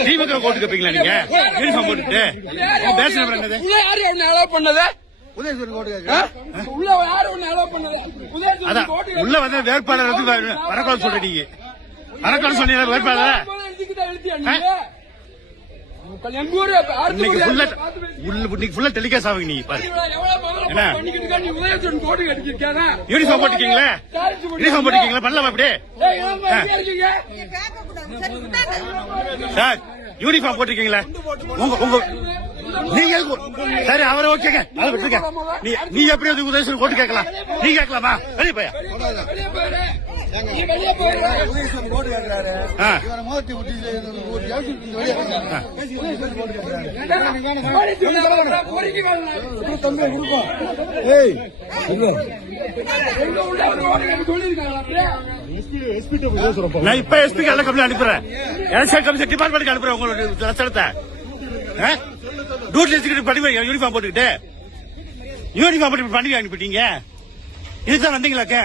திமுக கோட்டு கேப்பீங்களா நீங்க யூனிஃபார்ம் போட்டுட்டு பேசுறது யாரு என்ன அலோவ் பண்ணது உள்ள யாரு ஒண்ணு அலோவ் பண்ணது உள்ள வந்து வேட்பாளர் வந்து வரக்கூடாது சொல்றீங்க வரக்கூடாது சொன்னீங்க வேட்பாளர் டெலிகாஸ்ட் ஆகுங்க நீங்க யூனிஃபார்ம் போட்டுக்கீங்களா யூனிஃபார்ம் போட்டுக்கீங்களா பண்ணலாமா அப்படி சார் யூனிஃபார்ம் போட்டிருக்கீங்களா உங்க நீங்க சரி அவரை ஓகேங்க அதை விட்டுருக்க நீ எப்படி உதயசூரன் கோட்டு கேட்கலாம் நீ கேட்கலாமா வெளியே போயா நான் இப்ப எஸ்பி அனுப்புறேன் எலெக்ஷன் கமிஷன் டிபார்ட்மெண்ட் அனுப்புறேன் உங்களோட லட்சணத்தை டூட்டி வச்சுக்கிட்டு பண்ணி யூனிஃபார்ம் போட்டுக்கிட்டு யூனிஃபார்ம் போட்டு பண்ணி அனுப்பிட்டீங்க இதுதான் வந்தீங்களாக்க